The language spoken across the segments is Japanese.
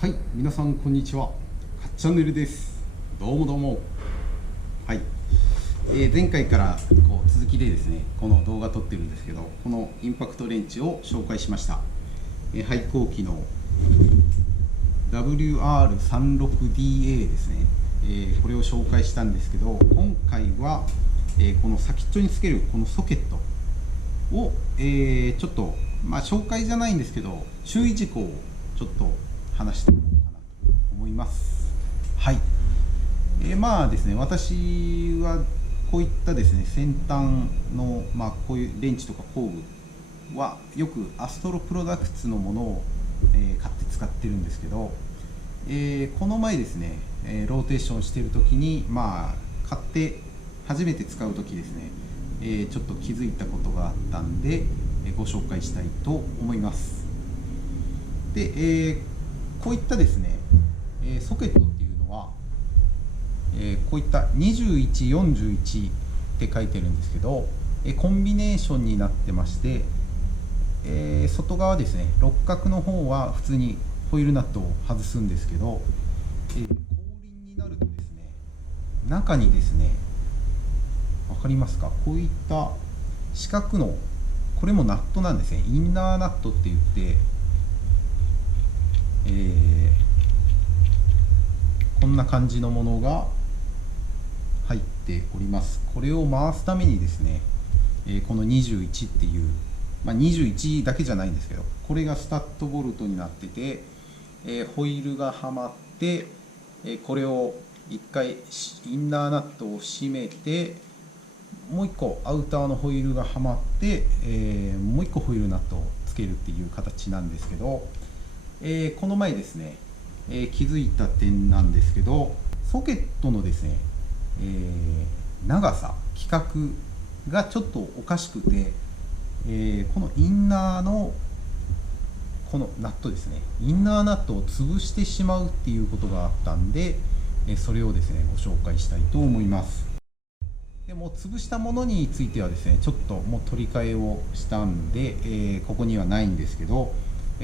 はい、皆さんこんにちは。かっチャンネルです。どうもどうも。はい、前回から続きでですね、この動画撮ってるんですけど、このインパクトレンチを紹介しました。廃校機の WR36DA ですね、これを紹介したんですけど、今回は、この先っちょにつけるこのソケットを、ちょっと、紹介じゃないんですけど、注意事項をちょっと話していこうかなと思います。はい。ですね、私はこういったですね、先端の、こういうレンチとか工具は、よくアストロプロダクツのものを、買って使ってるんですけど、この前ですね、ローテーションしているときに、買って初めて使うときですね、ちょっと気づいたことがあったんで、ご紹介したいと思います。で、こういったですね、ソケットっていうのは、こういった2141って書いてるんですけど、コンビネーションになってまして、外側ですね、六角の方は普通にホイールナットを外すんですけど、後輪になるとですね、中にですね、分かりますか、こういった四角の、これもナットなんですね。インナーナットって言って、こんな感じのものが入っております。これを回すためにですね、この21っていう、21だけじゃないんですけど、これがスタッドボルトになってて、ホイールがはまって、これを1回インナーナットを締めて、もう1個アウターのホイールがはまって、もう1個ホイールナットをつけるっていう形なんですけど、この前ですね、気づいた点なんですけど、ソケットのですね、長さ、規格がちょっとおかしくて、このインナーのこのナットですね、インナーナットを潰してしまうっていうことがあったんで、それをですね、ご紹介したいと思います。でも潰したものについてはですね、ちょっともう取り替えをしたんで、ここにはないんですけど、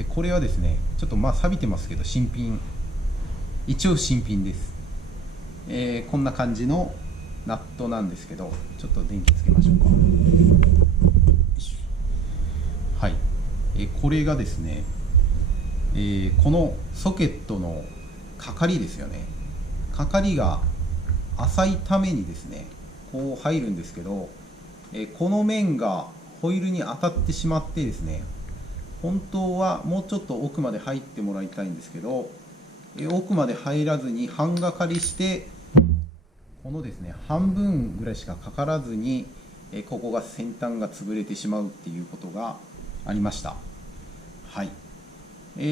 これはですね、ちょっと錆びてますけど、新品、一応新品です。こんな感じのナットなんですけど、ちょっと電気つけましょうか。はい、これがですね、このソケットのかかりですよね。かかりが浅いためにですね、こう入るんですけど、この面がホイールに当たってしまってですね、本当はもうちょっと奥まで入ってもらいたいんですけど、奥まで入らずに半がかりして、このですね、半分ぐらいしかかからずに、ここが先端が潰れてしまうっていうことがありました。はい。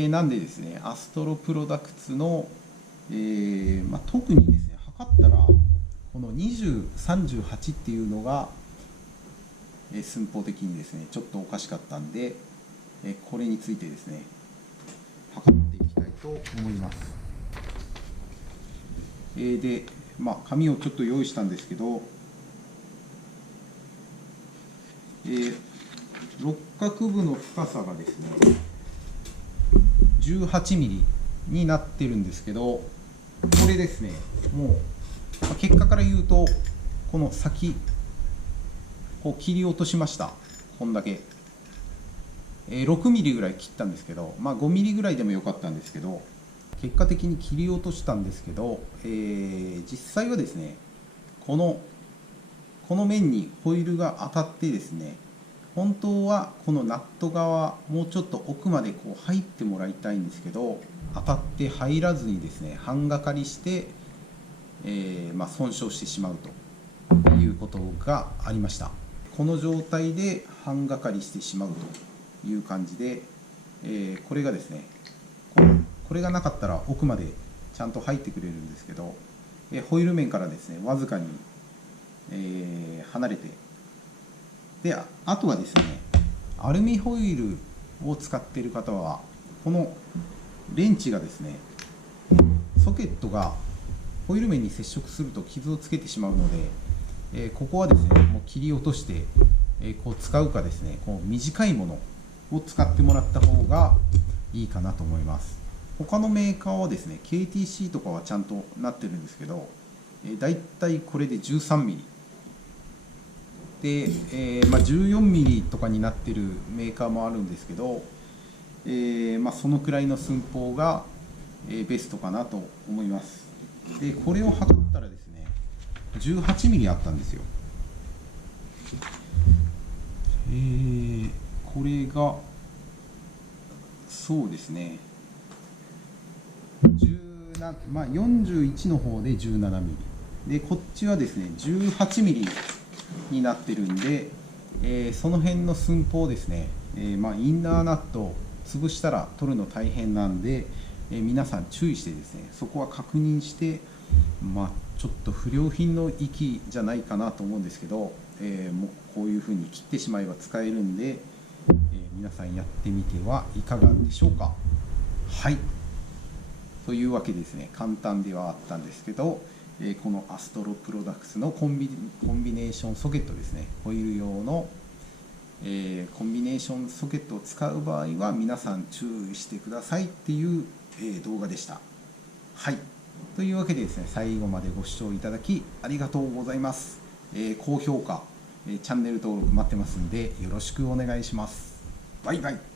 なんでですね、アストロプロダクツの、特にですね、測ったら、この2038っていうのが、寸法的にですね、ちょっとおかしかったんで、これについてですね、測っていきたいと思います。で、紙をちょっと用意したんですけど、六角部の深さがですね、18ミリになってるんですけど、これですね、もう、結果から言うと、この先、こう切り落としました。こんだけ。6ミリぐらい切ったんですけど、5ミリぐらいでもよかったんですけど、結果的に切り落としたんですけど、実際はですね、この面にホイールが当たってですね、本当はこのナット側、もうちょっと奥までこう入ってもらいたいんですけど、当たって入らずにですね、半がかりして、損傷してしまうということがありました。この状態で半がかりしてしまうという感じで、これがですね、これがなかったら奥までちゃんと入ってくれるんですけど、ホイール面からですね、わずかに、離れて、で、あとはですね、アルミホイールを使っている方は、このレンチがですね、ソケットがホイール面に接触すると傷をつけてしまうので、ここはですね、もう切り落として、こう使うかですね、こう短いものを使ってもらった方がいいかなと思います。他のメーカーはですね KTC とかはちゃんとなってるんですけど、だいたいこれで13ミリで、14ミリとかになってるメーカーもあるんですけど、そのくらいの寸法が、ベストかなと思います。でこれを測ったらですね18ミリあったんですよ。これがそうですね41の方で17ミリで、こっちはですね18ミリになってるんで、その辺の寸法ですね、インナーナットを潰したら取るの大変なんで、皆さん注意してですねそこは確認して、ちょっと不良品の域じゃないかなと思うんですけど、もうこういうふうに切ってしまえば使えるんで、皆さんやってみてはいかがでしょうか。はい、というわけでですね簡単ではあったんですけど、このアストロプロダクツのコンビネーションソケットですね、ホイール用の、コンビネーションソケットを使う場合は皆さん注意してくださいっていう、動画でした。はい、というわけでですね最後までご視聴いただきありがとうございます。高評価、チャンネル登録待ってますんでよろしくお願いします。バイバイ。